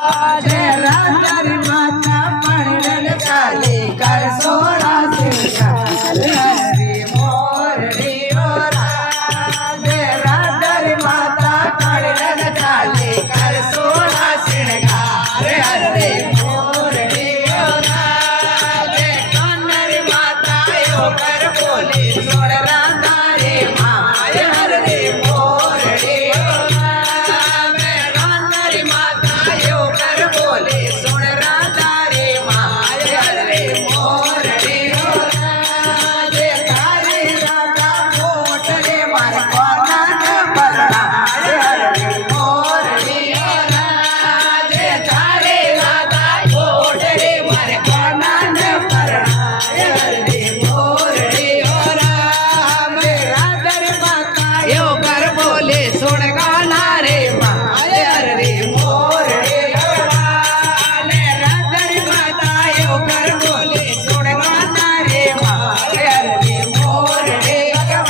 जय राधारी माता पढ़न काले कर सोना सिंगार हरे मोरनी ओरा जय राधारी माता पढ़न काले कर सोना सिंगार हरे मोरनी ओरा जय कान्हरी माता यो कर बोले सोड़ राधा रे माय हरे मोरनी ओरा मैं कान्हरी माता यो कर बोले सोड़ राधा रे माय हरे मोरनी ओरा जय तारे राधा कोट रे मार कोना परणा हरे मोरनी ओरा जय तारे राधा कोट रे मार कोना परणा हरे मोरनी ओरा मैं राधर माता यो कर बोले सोड़ गाना रे माय हरे मोरनी ओरा ले राधर माता यो कर बोले सोड़ गाना रे माय हरे मोरनी ओरा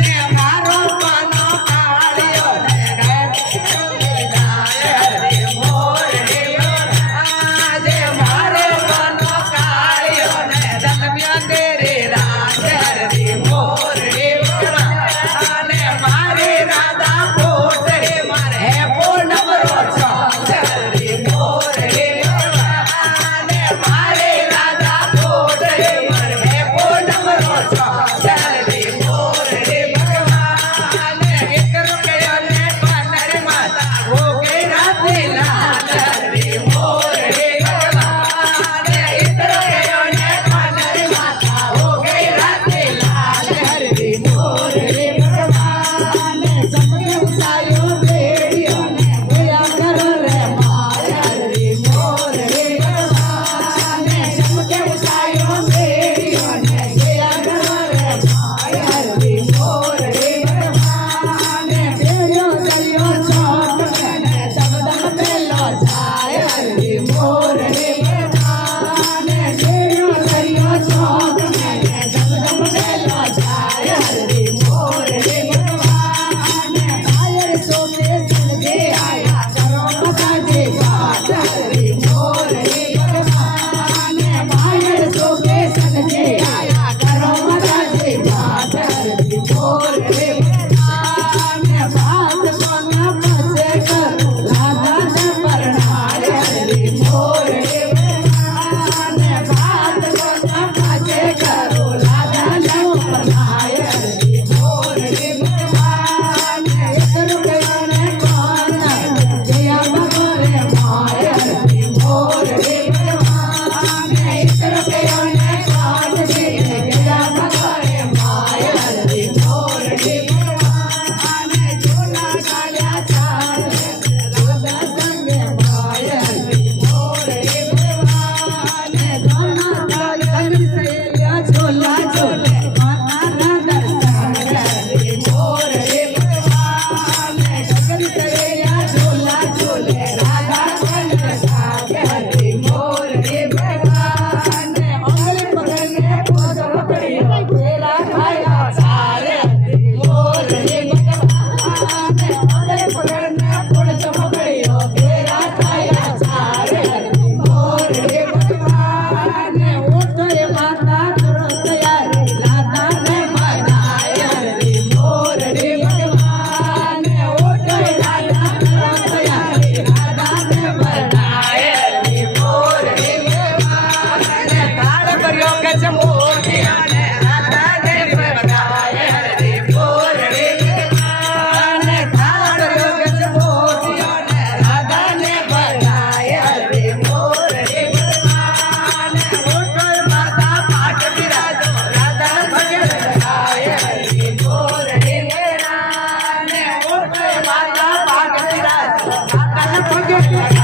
ने मारो पानो कालियो ने हरे मोरनी ओरा जे मारे पानो कालियो ने दलमिया तेरे राज हरे मोरनी ओरा ने मारे राधा कोट रे मारे पूनम रोचा हरे मोरनी ओरा ने मारे राधा कोट रे मारे पूनम रोचा हरे मोरनी भगवान एक रुपया ने कान्हर माता हो गई राधे लाल हरे मोरनी भगवान एक रुपया ने कान्हर माता हो गई राधे लाल हरे मोरनी भगवान सबके उतायो बेड़ियों ने भैया करो रे माय हरे मोरनी भगवान सबके उतायो बेड़ियों ने भैया करो रे माय हरे मोरनी भगवान बेड़ियों चलियो चौक में सबदम पेलो जाय हरे मोरनी भगवान बेड़ियों चलियो चौक में सबदम पेलो जाय हरे मोरनी भगवान कायर सोने सलगे आया करो मता जे बात हरे मोरनी भगवान कायर सोने सलगे आया करो मता जे बात हरे मोरनी भगवान बात सोना पसे करो राधा ने परनाय हरे मोरनी भगवान बात सोना पसे करो राधा ने परनाय हरे मोरनी भगवान एक रुपया ने कान्हा जया बगरे माय हरे मोरनी भगवान एक रुपया ने कान्हा जया बगरे माय हरे मोरनी भगवान झोला काल्या चाल राधा संग माय हरे मोरनी भगवान गाना गायन से लिया झोला झोले माता राधा संग हरे मोरनी भगवान गगन से लिया झोला झोले राधा संग हरे मोरनी भगवान अंगली पकड़ने पोस पकड़ियो तेरा खाया सारे हरे मोरनी भगवान अंगली पकड़ने पोस पकड़ियो तेरा खाया सारे हरे मोरनी भगवान उठे माता तुरंत यारे लाता ने बनाए हरे मोरनी भगवान उठे लाता तुरंत यारे लाता ने बनाए हरे मोरनी भगवान ताड़ करियो गज मोतिया ने राधा ने बनाए हरे मोरनी भगवान ताड़ करियो गज मोतिया ने राधा ने बनाए हरे मोरनी भगवान उठे माता पाट बिराजो राधा भजन गाए हरे मोरनी भगवान उठे माता पाट बिराजो राधा भजन